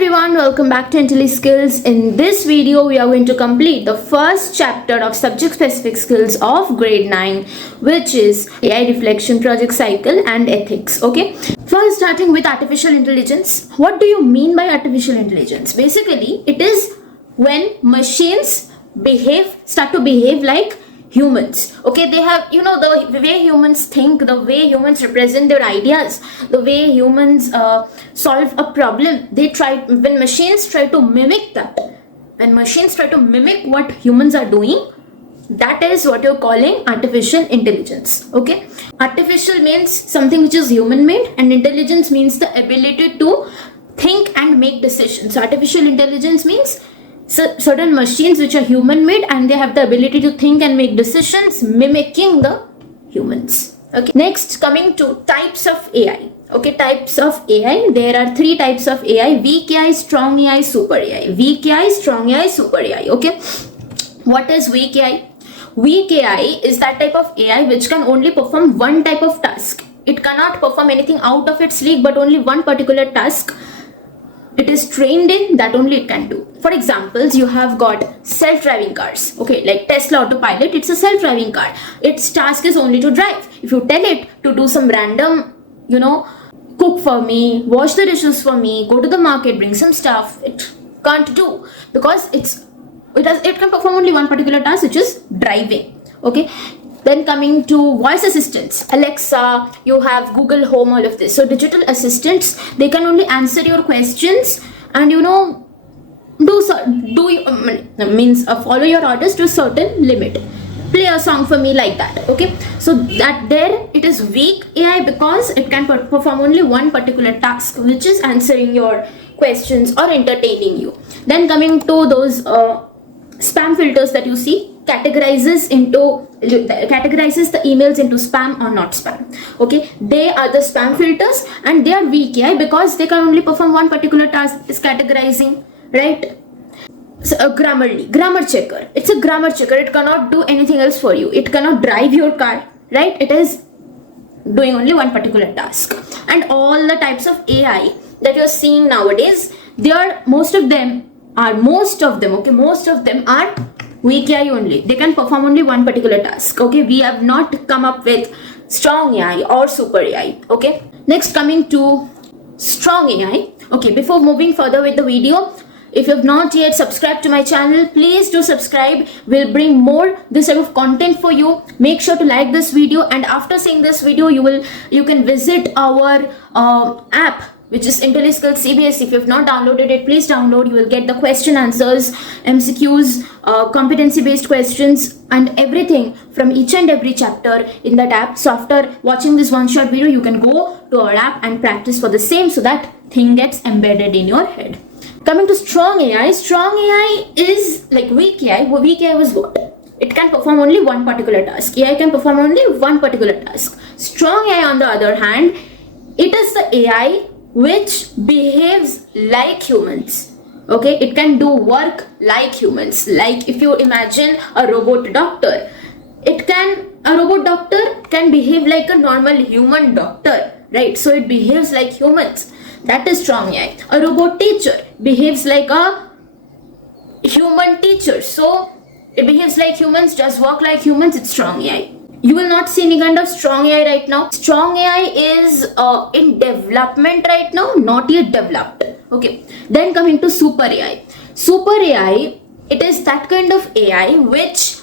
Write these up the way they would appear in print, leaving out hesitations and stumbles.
everyone, welcome back to IntelliSkills. In this video, we are going to complete the first chapter of subject-specific skills of grade 9, which is AI reflection, project cycle and ethics. Okay, first starting with artificial intelligence. What do you mean by artificial intelligence? Basically, it is when machines start to behave like humans. Okay, they have, the way humans think, the way humans represent their ideas, the way humans solve a problem. When machines try to mimic that, when machines try to mimic what humans are doing, that is what you're calling artificial intelligence. Okay, artificial means something which is human made, and intelligence means the ability to think and make decisions. So artificial intelligence means certain machines which are human made and they have the ability to think and make decisions mimicking the humans. Okay, next coming to types of AI. Okay, types of AI. There are 3 types of AI: weak AI, strong AI, super AI. Weak AI, strong AI, super AI. Okay, what is weak AI? Weak AI is that type of AI which can only perform one type of task. It cannot perform anything out of its league, but only one particular task it is trained in, that only it can do. For examples, you have got self-driving cars. Okay, like Tesla Autopilot, it's a self-driving car. Its task is only to drive. If you tell it to do some random, cook for me, wash the dishes for me, go to the market, bring some stuff, it can't do, because it can perform only one particular task, which is driving. Okay, then coming to voice assistants, Alexa, you have Google Home, all of this. So digital assistants, they can only answer your questions and follow your orders to a certain limit. Play a song for me, like that. Okay, so that there it is weak AI because it can perform only one particular task, which is answering your questions or entertaining you. Then coming to those spam filters that you see, categorizes the emails into spam or not spam. Okay, they are the spam filters and they are weak AI because they can only perform one particular task, is categorizing, right? So Grammarly, grammar checker, it's a grammar checker. It cannot do anything else for you. It cannot drive your car, right? It is doing only one particular task. And all the types of AI that you're seeing nowadays, most of them are weak AI only. They can perform only one particular task. Okay, we have not come up with strong AI or super AI. Okay, next coming to strong AI. Okay, before moving further with the video, if you have not yet subscribed to my channel, please do subscribe. We'll bring more this type of content for you. Make sure to like this video, and after seeing this video, you can visit our app, which is IntelliSkills CBSE. If you have not downloaded it, please download. You will get the question answers, MCQs, competency based questions and everything from each and every chapter in that app. So after watching this one short video, you can go to our app and practice for the same, so that thing gets embedded in your head. Coming to strong AI is like weak AI. Weak AI was what? It can perform only one particular task. AI can perform only one particular task. Strong AI, on the other hand, it is the AI which behaves like humans. Okay, it can do work like humans. Like if you imagine a robot doctor, a robot doctor can behave like a normal human doctor, right? So it behaves like humans. That is strong AI. A robot teacher behaves like a human teacher. So it behaves like humans, does work like humans. It's strong AI. You will not see any kind of strong AI right now. Strong AI is in development right now, not yet developed. Okay. Then coming to super AI. Super AI, it is that kind of AI which,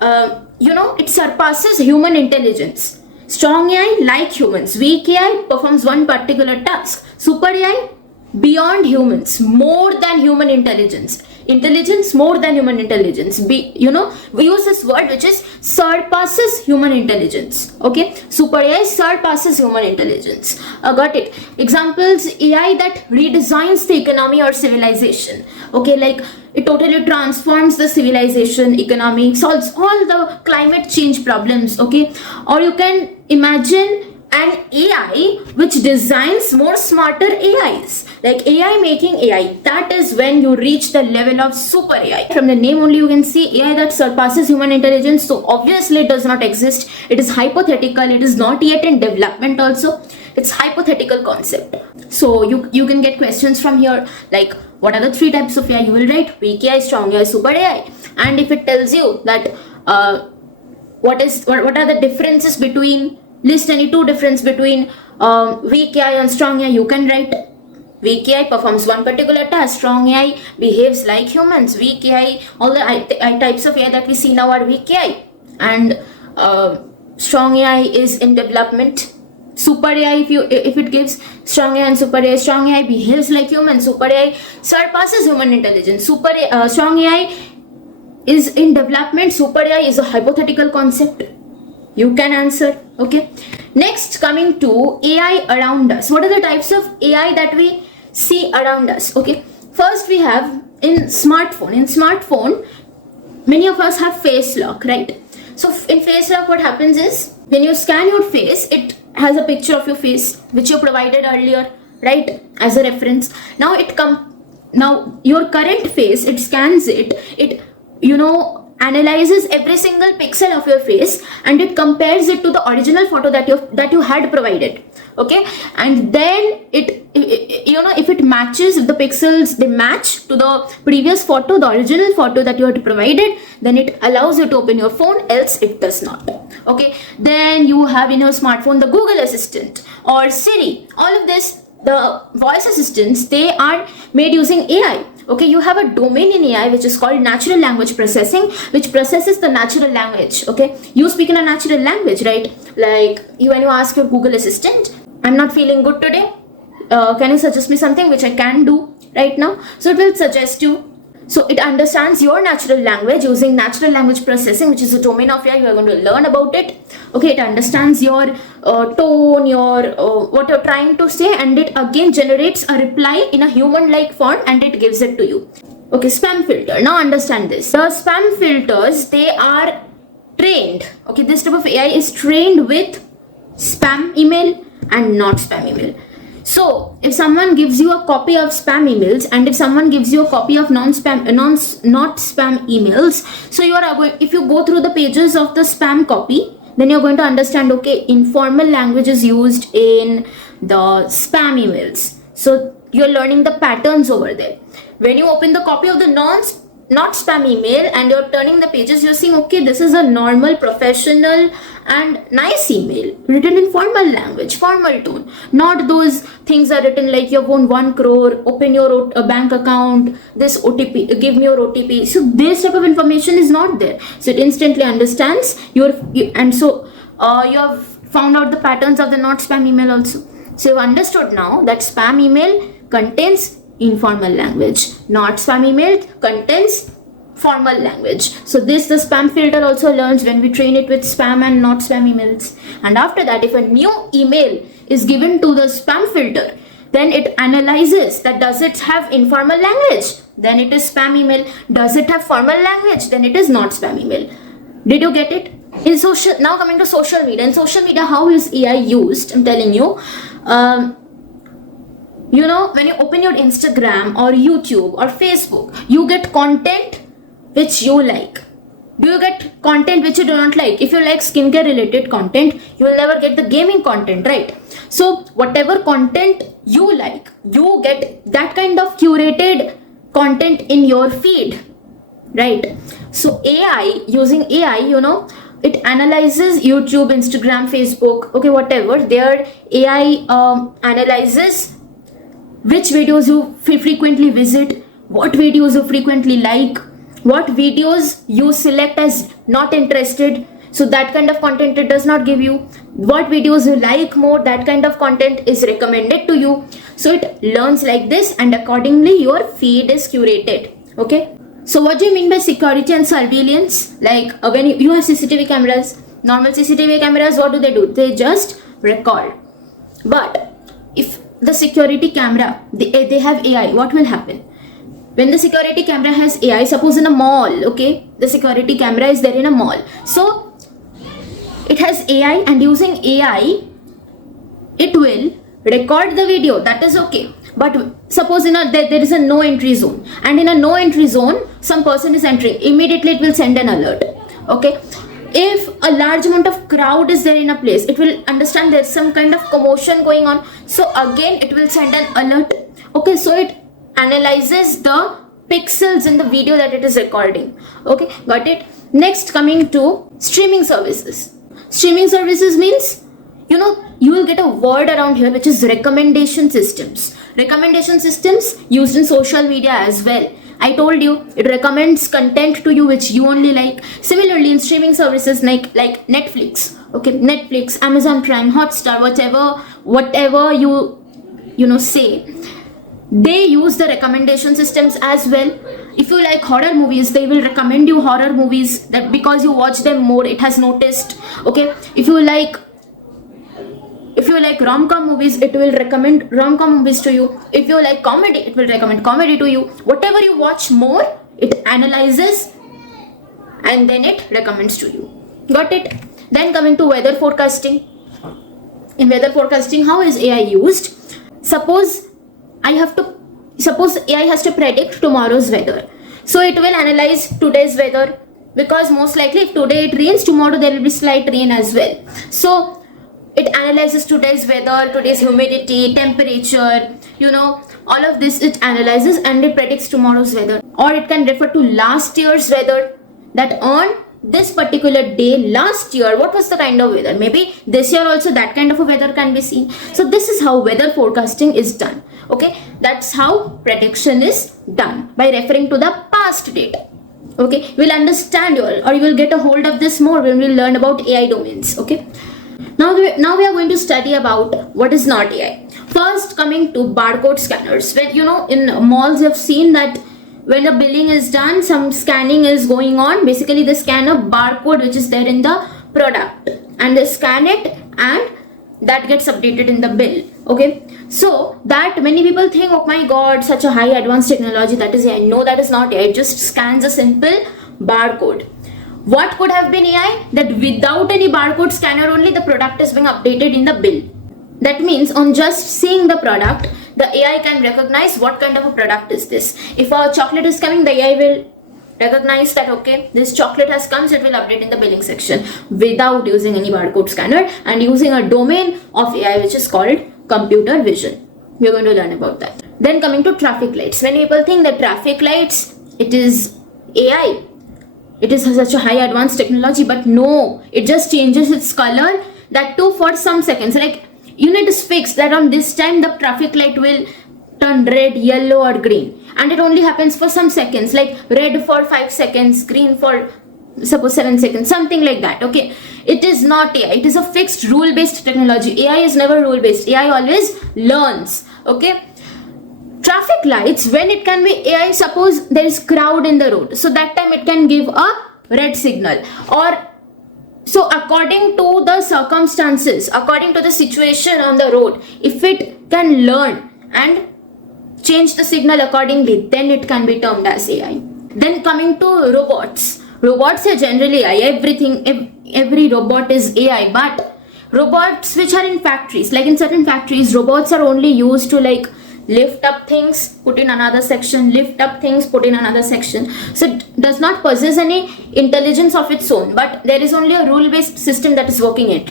it surpasses human intelligence. Strong AI like humans. Weak AI performs one particular task. Super AI beyond humans, more than human intelligence. Intelligence more than human intelligence. We use this word which is surpasses human intelligence. Okay, super AI surpasses human intelligence. Got it. Examples: AI that redesigns the economy or civilization. Okay, like it totally transforms the civilization, economy, solves all the climate change problems. Okay, or you can imagine an AI which designs more smarter AIs, like AI making AI. That is when you reach the level of super AI. From the name only you can see AI that surpasses human intelligence. So obviously it does not exist. It is hypothetical. It is not yet in development also. It's hypothetical concept. So you can get questions from here like, what are the three types of AI? You will write weak AI, strong AI, super AI. And if it tells you that what are the differences between, list any two difference between weak AI and strong AI, you can write weak AI performs one particular task, strong AI behaves like humans. Weak AI, all the types of AI that we see now are weak AI, and strong AI is in development. Super AI, if it gives strong AI and super AI, strong AI behaves like humans, super AI surpasses human intelligence. Strong AI is in development, super AI is a hypothetical concept. You can answer. Okay, next, coming to AI around us. What are the types of AI that we see around us? Okay, first we have in smartphone many of us have face lock, right? So in face lock, what happens is when you scan your face, it has a picture of your face which you provided earlier, right, as a reference. Now now your current face, it scans it analyzes every single pixel of your face, and it compares it to the original photo that you had provided. Okay, and then if it matches, if the pixels they match to the previous photo, the original photo that you had provided, then it allows you to open your phone, else it does not. Okay, then you have in your smartphone the Google Assistant or Siri. All of this, the voice assistants, they are made using AI. Okay, you have a domain in AI which is called natural language processing, which processes the natural language. Okay, you speak in a natural language, right? Like when you ask your Google Assistant, I'm not feeling good today, can you suggest me something which I can do right now? So it will suggest you. So it understands your natural language using natural language processing, which is a domain of AI. You are going to learn about it. Okay, it understands your tone, your what you're trying to say, and it again generates a reply in a human-like form, and it gives it to you. Okay, spam filter. Now understand this. The spam filters, they are trained. Okay, this type of AI is trained with spam email and not spam email. So if someone gives you a copy of spam emails, and if someone gives you a copy of not spam emails, so if you go through the pages of the spam copy, then you're going to understand, okay, informal language is used in the spam emails. So you're learning the patterns over there. When you open the copy of the not spam email and you're turning the pages, you're seeing, okay, this is a normal, professional and nice email written in formal language, formal tone. Not those things are written like you've won 1 crore, open your bank account, this OTP, give me your OTP. So this type of information is not there. So it instantly understands you have found out the patterns of the not spam email also. So you've understood now that spam email contains informal language, not spam email contains formal language. So the spam filter also learns when we train it with spam and not spam emails. And after that, if a new email is given to the spam filter, then it analyzes that does it have informal language, then it is spam email. Does it have formal language, then it is not spam email. Did you get it? Now coming to social media. In social media, how is AI used? I'm telling you. When you open your Instagram or YouTube or Facebook, you get content which you like. Do you get content which you do not like? If you like skincare related content, you will never get the gaming content, right? So whatever content you like, you get that kind of curated content in your feed, right? So using AI, it analyzes YouTube, Instagram, Facebook, okay, whatever. Their AI analyzes which videos you frequently visit, what videos you frequently like, what videos you select as not interested, so that kind of content it does not give you. What videos you like more, that kind of content is recommended to you. So it learns like this, and accordingly your feed is curated. Okay, so what do you mean by security and surveillance? Like when you have CCTV cameras, normal CCTV cameras, what do? They just record. But if the security camera, they have AI, what will happen? When the security camera has AI, suppose in a mall, okay, the security camera is there in a mall. So it has AI, and using AI, it will record the video. That is okay. But suppose there is a no entry zone, and in a no entry zone, some person is entering. Immediately it will send an alert. Okay. If a large amount of crowd is there in a place, it will understand there's some kind of commotion going on, so again it will send an alert. Okay, so it analyzes the pixels in the video that it is recording. Okay, got it. Next, coming to streaming services. Streaming services means, you know, you will get a word around here which is recommendation systems. Recommendation systems used in social media as well. I told you, it recommends content to you which you only like. Similarly, in streaming services like Netflix, okay, Netflix, Amazon Prime, Hotstar, whatever you know say, they use the recommendation systems as well. If you like horror movies, they will recommend you horror movies, that because you watch them more, it has noticed. Okay, if you like rom-com movies, it will recommend rom-com movies to you. If you like comedy, it will recommend comedy to you. Whatever you watch more, it analyzes and then it recommends to you. Got it? Then coming to weather forecasting. In weather forecasting, how is AI used? Suppose AI has to predict tomorrow's weather. So it will analyze today's weather, because most likely if today it rains, tomorrow there will be slight rain as well. So it analyzes today's weather, today's humidity, temperature, you know, all of this it analyzes and it predicts tomorrow's weather. Or it can refer to last year's weather, that on this particular day last year, what was the kind of weather? Maybe this year also that kind of a weather can be seen. So this is how weather forecasting is done. Okay, that's how prediction is done, by referring to the past data. Okay, we'll understand you all, or you will get a hold of this more when we learn about AI domains. Okay, now we are going to study about what is not AI. First, coming to barcode scanners. When you know, in malls you have seen that when the billing is done, some scanning is going on. Basically they scan a barcode which is there in the product and they scan it, and that gets updated in the bill. Okay, so that many people think, oh my god, such a high advanced technology, that is AI. No, that is not AI. It just scans a simple barcode. What could have been AI? That without any barcode scanner only, the product is being updated in the bill. That means on just seeing the product, the AI can recognize what kind of a product is this. If a chocolate is coming, the AI will recognize that, okay, this chocolate has come, so it will update in the billing section without using any barcode scanner, and using a domain of AI which is called computer vision. We are going to learn about that. Then coming to traffic lights. Many people think that traffic lights, it is AI. It is such a high advanced technology, but no, it just changes its color, that too for some seconds. Like, unit is fixed that on this time the traffic light will turn red, yellow or green, and it only happens for some seconds, like red for 5 seconds, green for suppose 7 seconds, something like that. Okay, it is not AI. It is a fixed rule based technology. AI is never rule based. AI always learns. Okay, traffic lights, when it can be AI, suppose there is crowd in the road, so that time it can give a red signal, or so according to the circumstances, according to the situation on the road, if it can learn and change the signal accordingly, then it can be termed as AI. Then coming to robots. Robots are generally AI. Every robot is AI, but robots which are in factories, like in certain factories, robots are only used to like lift up things, put in another section, lift up things, put in another section. So it does not possess any intelligence of its own, but there is only a rule-based system that is working it.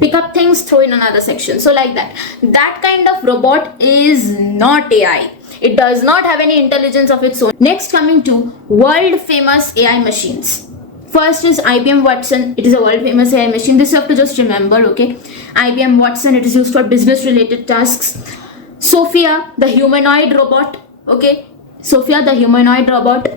Pick up things, throw in another section. So like that. That kind of robot is not AI. It does not have any intelligence of its own. Next, coming to world famous AI machines. First is IBM Watson. It is a world famous AI machine. This you have to just remember, okay? IBM Watson, it is used for business related tasks. Sophia, the humanoid robot, okay? Sophia, the humanoid robot.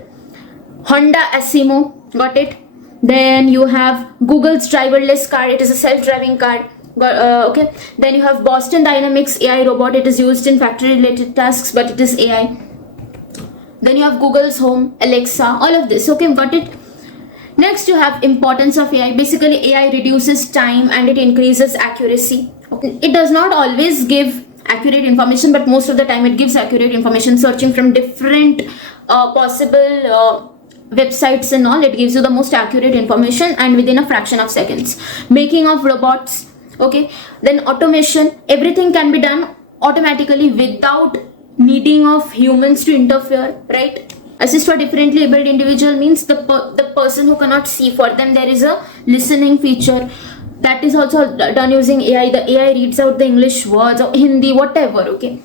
Honda Asimo, got it? Then you have Google's driverless car. It is a self-driving car. Okay. Then you have Boston Dynamics AI robot. It is used in factory related tasks, but it is AI. Then you have Google's Home, Alexa, all of this. Okay, got it? Next, you have importance of AI. Basically, AI reduces time and it increases accuracy. Okay. It does not always give accurate information, but most of the time it gives accurate information. Searching from different possible websites and all, it gives you the most accurate information and within a fraction of seconds. Making of robots, okay? Then automation, everything can be done automatically without needing of humans to interfere, right? Assist for differently abled individual means the person who cannot see, for them there is a listening feature that is also done using AI. The AI reads out the English words or Hindi, whatever. Okay,